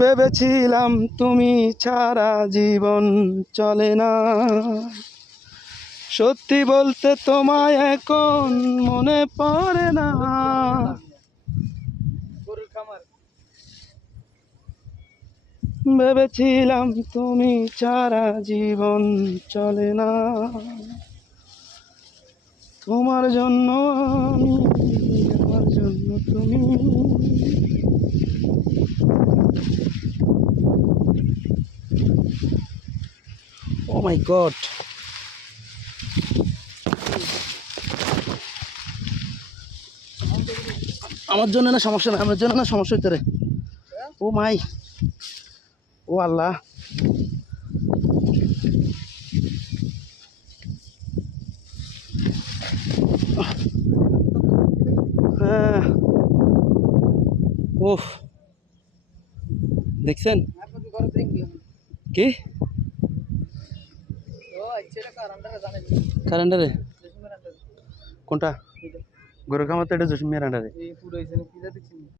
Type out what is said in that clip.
ভেবেছিলাম তুমি ছাড়া জীবন চলে না, সত্যি বলতে তোমায় এখন মনে পড়ে না। ভেবেছিলাম তুমি ছাড়া জীবন চলে না, তোমার জন্য আমি, আমার জন্য তুমি। ও মাই গড, আমার জন্য না সমস্যা না, আমার জন্য না সমস্যা হইতে রে। ও মাই, ও আল্লাহ। হ্যাঁ, ওফ, দেখছেন কি কারেন্টারে কোনটা গরু খামার তো এটা জসিম মিয়ার আন্ডারে।